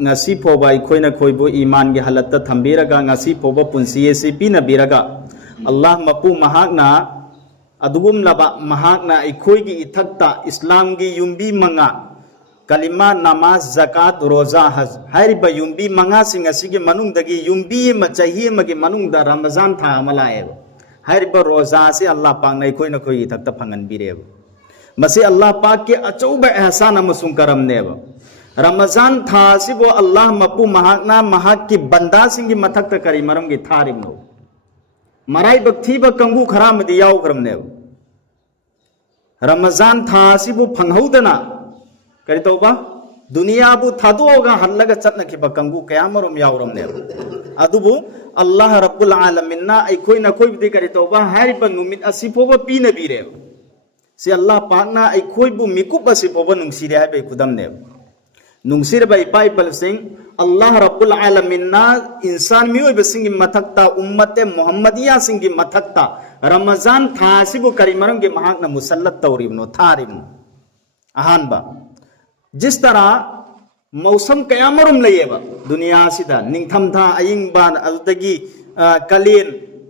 ngasi phoba ikhoina khoibu iman gi halatta thambiraga ngasi phoba punsi esi pinabiraga Allah mapu mahakna adugum laba mahakna ikhoi gi ithakta Islam gi yumbi manga kalima namaz zakat roza haj hairiba yumbi manga singa sige manung dagi yumbi ma chahi ma gi manung da Ramazan tha amalae hairiba roza se Allah pak nai khoi na khoi ithakta phangan bireb masi Allah pak ke achauba ihsan amasung karam neba Ramazan tha sibo Allah mapu mahakna mahak ki banda singi mathakta kari maram gi tharim no marai bakthi ba kangu kharam di yaw karam neba Ramazan tha sibo phanghaudana kari tauba dunia bu thadoga hallaga chatna ki bakangu kayamarum yawram ne adubu Allah rabbul alamin na ai khoi na khoi bi kari tauba hari ba numit asipoba pina bire si Allah pakna ai khoi bu mikup asipoba nungsire hai be kudam ne nungsire bai pai pal sing Allah rabbul alamin na insan mioi be singi mathakta ummate muhammadiya singi mathakta Ramazan tha sibu kari maram ge mahak na musallat tawrim no tharim ahan ba जिस तरह मौसम कयामरुम लेयेबा दुनिया सिदा निंगथम था अयिंग बान अदगी कलीन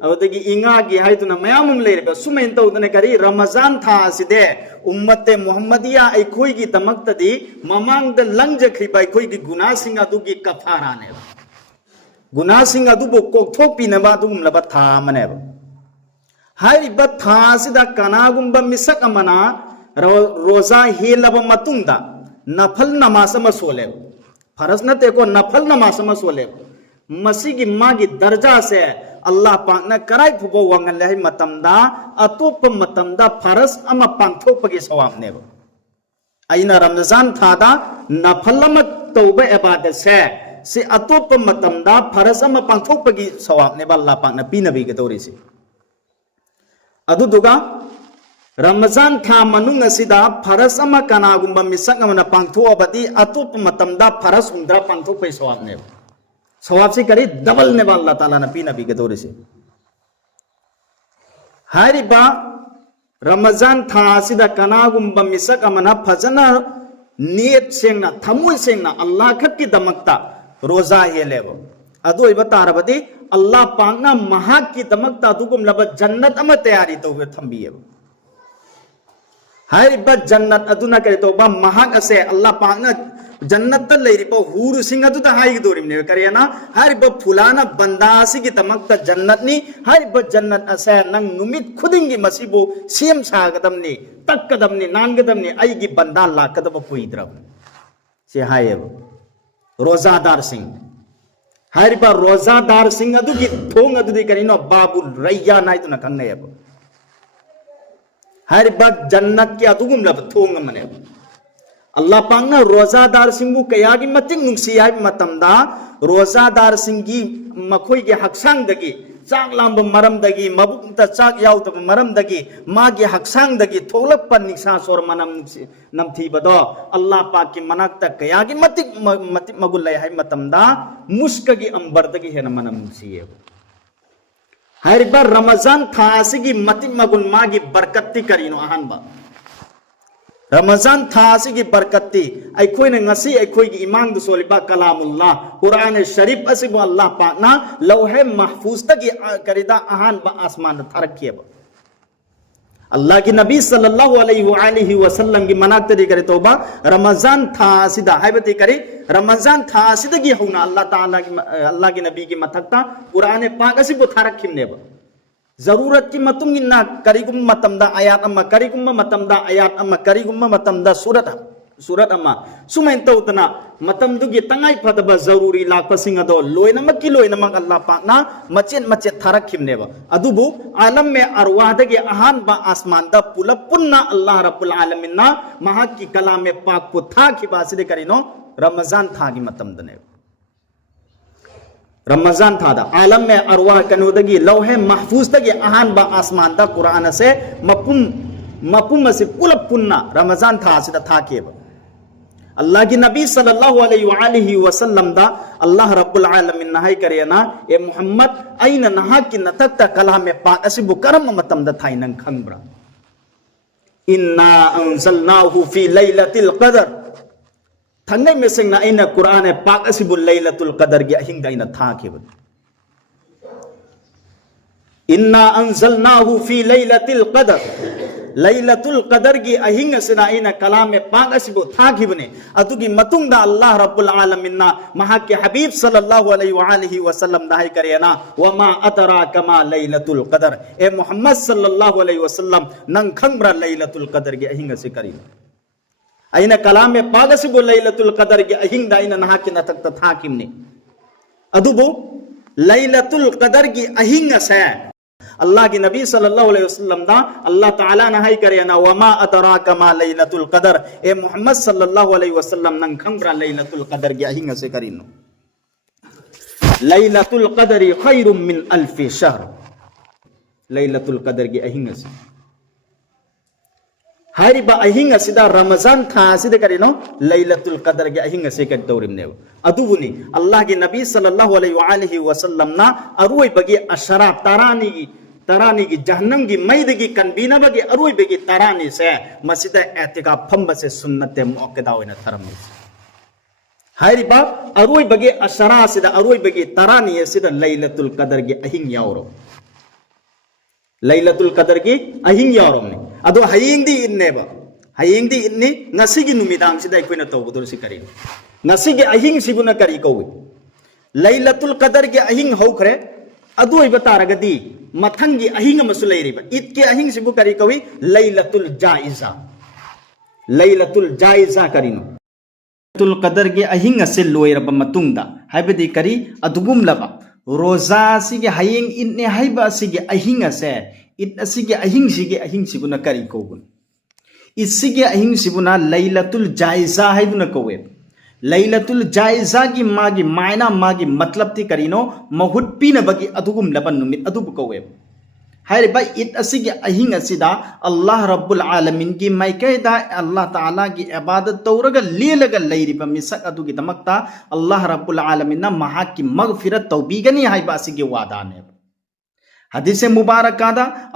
अदगी इंगा गी हाइतुना मयामुम लेरेबा सुमेन तौदने करी रमजान था सिदे उम्मते मुहम्मदिया अखोई गी तमक्तदी ममांग द लंग जखरिबा अखोई गी गुना सिंग अदुगी कफारा ने गुना सिंग अदुबो कोकथोपिनबा अदुम लबा था मनेबा हाइबा था सिदा कनागुंबा मिसक अमना रोजा हेलबा मतुंगदा नफल नमाज सोले फरज नते को नफल नमाज सोले मसी की माँ की दर्जा से अल्लाह पाक ने कराई फुबो वंगन ले मतमदा अतोप मतमदा फरज अमा पांथोपगी सवाब ने अइना रमजान थादा नफल म तौबे इबादत से अतोप मतमदा फरज अमा पांथोपगी सवाब ने अल्लाह पाक ने पीनबी के तौरी से अदुदुगा Ramazan tha manung asida faras ama kanagumba misak amana pangtho abadi atup matamda faras undra pangtho pe sawab ne sawab se kari double ne Allah taala na pi nabi ke dore se hari ba Ramazan tha asida kanagumba misak amana phajana niyat sengna thamoi sengna Allah khat ki damakta roza he levo adu iba tarabadi Allah pangna mahak ki damakta dugum laba jannat ama tayari to thambiye हाइबा जन्नत अदुना करे तो बा महाक असे अल्लाह पाक ना जन्नत त लेरिपो हुरु सिंह अदु त हाइ दोरिम ने करियाना हाइबा फुलाना बंदासी की तमक त जन्नत नि हाइबा जन्नत असे नंग नुमित खुदिंगी मसीबो सेम सागदमनी तक्कदमनी नांगदमनी आइगी बंदा लाकदब पुइद्रब से हाइब रोजादार सिंह हाइबा रोजादार सिंह अदु की थोंग अदु दि करिनो बाबु रैया नाइ तुना खंगनेब हारिबा जन्नत की अदुगुम लब थोंग मने अल्लाह पांगना रोजादार सिंगु कयागी मतिंग नुंसी हाइ मतमदा रोजादार सिंगी मखोई के हक्सांग दगी चाक लांब मरम दगी मबुक चाक याउत मरम दगी मागी हक्सांग दगी थोलप पन निसा सोर मनम नमथी बदो अल्लाह पाक की मनाक तक कयागी मतिक मगुल लय हाइ मतमदा मुस्कगी अंबर दगी हेन मनम नुंसीए हाइबा रमजान थासिगी मतिक मगुन मागी बरकत्ती करिनो अहनबा रमजान थासिगी बरकत्ती अखोइने ngasi अखोइगी इमांग दु सोलिबा कलामुल्लाह कुरान शरीफ असिबो अल्लाह पाकना लौहे महफूज तगी करिदा अहनबा आसमान थरकियबा अल्लाह की नबी सल्लल्लाहु अलैहि वसल्लम की मनाक तरी करे तौबा रमजान थासिदा हाइबती करी रमजान थासिदगी होना अल्लाह की नबी की मथकता कुरान पाक असिबो थरकिमनेबा जरूरत की मतुंगिना करिगुम मतमदा आयात अमा करिगुम मतमदा आयात अमा करिगुम मतमदा सूरत अमा सुमेन तौतना मतमदुगी तंगाई फदबा जरूरी लाकपसिंग अदो लोइनमक लोइनमक अल्लाह पाकना मचेन मचे थरकिमनेबा अदुबु आलम में अरवाहदगी अहान बा आसमान दा पुलपुन्ना अल्लाह रब्बुल आलमीन ना महा की कलाम में पाक को था की बासिदे करिनो रमजान था की मतमदने रमजान था दा आलम में अरवाह कनोदगी लौहे महफूज तगी अहान बा आसमान दा कुरान से मपुम से पुलपुन्ना रमजान था सिदा था केबा अल्लाह की नबी सल्लल्लाहु अलैहि वसल्लम दा अल्लाह रब्बुल आलमीन नहाई करेना ए मोहम्मद आइन नहा की नतक कलाम में पाक असिबु करम मतम दा थाई नंग खंगब्रा इन्ना अंज़लनाहु फी लैलतिल क़दर थंगै मेसेंगना अइना कुरान पाक असिबु लैलतुल कदर गी अहिंग दाइना थाखिबन इन्ना अंजलनाहु फी लैलतिल कदर लैलतुल कदर गी अहिंग असना अइना कलाम पाक असिबु थाखिबने अदुगी मतुंगदा अल्लाह रब्बुल आलमीन ना महा के हबीब सल्लल्लाहु अलैहि वसल्लम दाहि करेना वमा अतराका मा लैलतुल कदर ए मोहम्मद सल्लल्लाहु अलैहि वसल्लम नंग खंगब्रा लैलतुल कदर गी अहिंग से करी अइना कलाम पाक असिबु लैलतुल कदर गी अहिंग दाइना नहा के नतक थाकिमने अदुबु लैलतुल कदर गी अहिंग से अल्लाह की नबी सल्लल्लाहु अलैहि वसल्लम दा अल्लाह ताला नहाई करे ना वमा अतराका मा लैलतुल कदर ए मोहम्मद सल्लल्लाहु अलैहि वसल्लम नंग खंगब्रा लैलतुल कदर गी अहिंग से करिनो लैलतुल कदरी खैरुम मिन अल्फि शहर लैलतुल कदर गी अहिंग से हारिबा अहिंग असिदा रमजान था असिदा करिनो लैलतुल कदर गी अहिंग से कर तौरिमने अदुबुनी अल्लाह की नबी सल्लल्लाहु अलैहि वसल्लम ना अरुई बगी अशरा तारानी की जहन्नम की मैद की कनबीना बगी अरुई बगी तारानी से मस्जिद एतिका फम से सुन्नत मुअक्कदा होइना थरमने हारिबा अरुई बगी अशरा सिदा अरुई बगी तारानी सिदा लैलतुल कदर गी अहिंग यावरो लैलतुल कदर गी अहिंग यावरोमने अदो हयिंगदी इन्नेबा हयिंगदी इन्नी ngasiगी नुमिदांग सिदा अखोइना तौबदुर सि करी ngasiगी अहिंग सिबुना करी कौवे लैलतुल कदर गी अहिंग हौखरे अदु ओइबा तारगदी मथंगी अहिंग अमसु लैरिबा ईद के अहिंग सिबु करी कौवे लैलतुल जाइजा करिनो लैलतुल कदर गी अहिंग असे लोइरबा मतुंगदा हाइबदी करी अदुगुम लबा रोजा सिगे हयिंग इन्ने हाइबा सिगे अहिंग असे इत असिगे अहिंग सिबुना करी कौबुन इसिगे अहिंग सिबुना लैलतुल जाइजा हाइबुना कौवे लैलतुल जाइजा की मागी मायना मागी मतलब ती करिनो महुत पीनबगी अदुगुम लबन नुमित अदुबु कौवे हाइरिबा इत असिगे अहिंग असिदा अल्लाह रब्बुल आलमीन की माइकैदा अल्लाह ताला की इबादत तौरगा लेलगा लैरिबा मिसक अदुगी दमक्ता अल्लाह रब्बुल आलमीन ना महा की मगफिरत तौबीगनी हाइबा असिगे वादाने हदीस मुबारक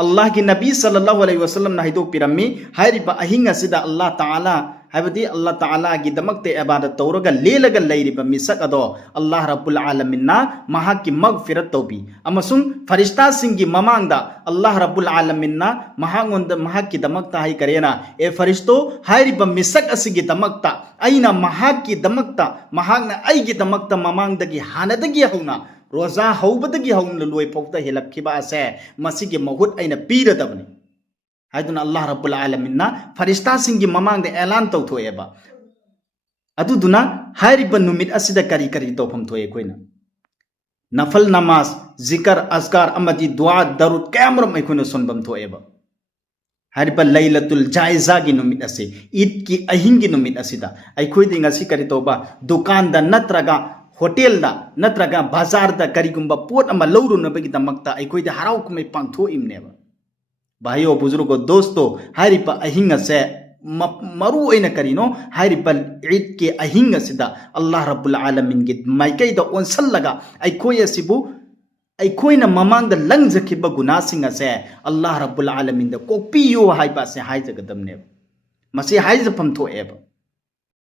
अल्लाह की नबी सल्लल्लाहु अलैहि वसल्लम नाहिदो पिरम्मी हाइरिबा अहिंग असिदा अल्लाह ताला हाइबदी अल्लाह ताला की दमक्ते इबादत तौरगा लेलगा लैरिबा मिसक अदो अल्लाह रब्बुल आलमीन ना महा की मगफिरत तौबी अमसुंग फरिश्ता सिंगी ममांगदा अल्लाह रब्बुल आलमीन ना महांगोंद महा की दमक्ता हाइ करेना ए फरिश्तो हाइरिबा मिसक असिगी दमक्ता अइना महा की दमक्ता महांगना अइगी दमक्ता ममांगदगी हानदगी हौना रोजा हौबदगी हौना लोय फौता हेलक्खिबा असे मसिगी महुत अइना पीरदबनी हाइदुना अल्लाह रब्बुल आलमीन ना फरिश्ता सिंगी ममांगदे ऐलान तौथोएबा अदुदुना हाइरिबा नुमित असिदा करी करी तौफम थोए कोइना नफल नमाज जिकर अज़कार अमदी दुआ दरुद कयामरम अखोइना सोनबम थोएबा हाइरिबा लैलतुल जाइजा की नुमित असे ईद की अहिंग की नुमित असिदा अखोइदि ngasi करी तौबा दुकान दा नत्रगा होटेल दा नत्रगा बाजार दा करीगुंबा पोट अमा लौरुनबगी दमक्ता अखोइदि हराव कुमै पांथोइमनेबा भाइयों बुजुर्गों दोस्तों हाइरिबा अहिंग से मरु ओइना करिनो हाइरिबा ईद के अहिंग सिदा अल्लाह रब्बुल आलमीन की माइकैदा ओनसल्लगा अखोय असिबु अखोइना ममांगदा लंगजखिबा गुनासिंग असे अल्लाह रब्बुल आलमीन दा कोपियो हाइबा से हाइजगदमने मसे हाइजफम थोएबा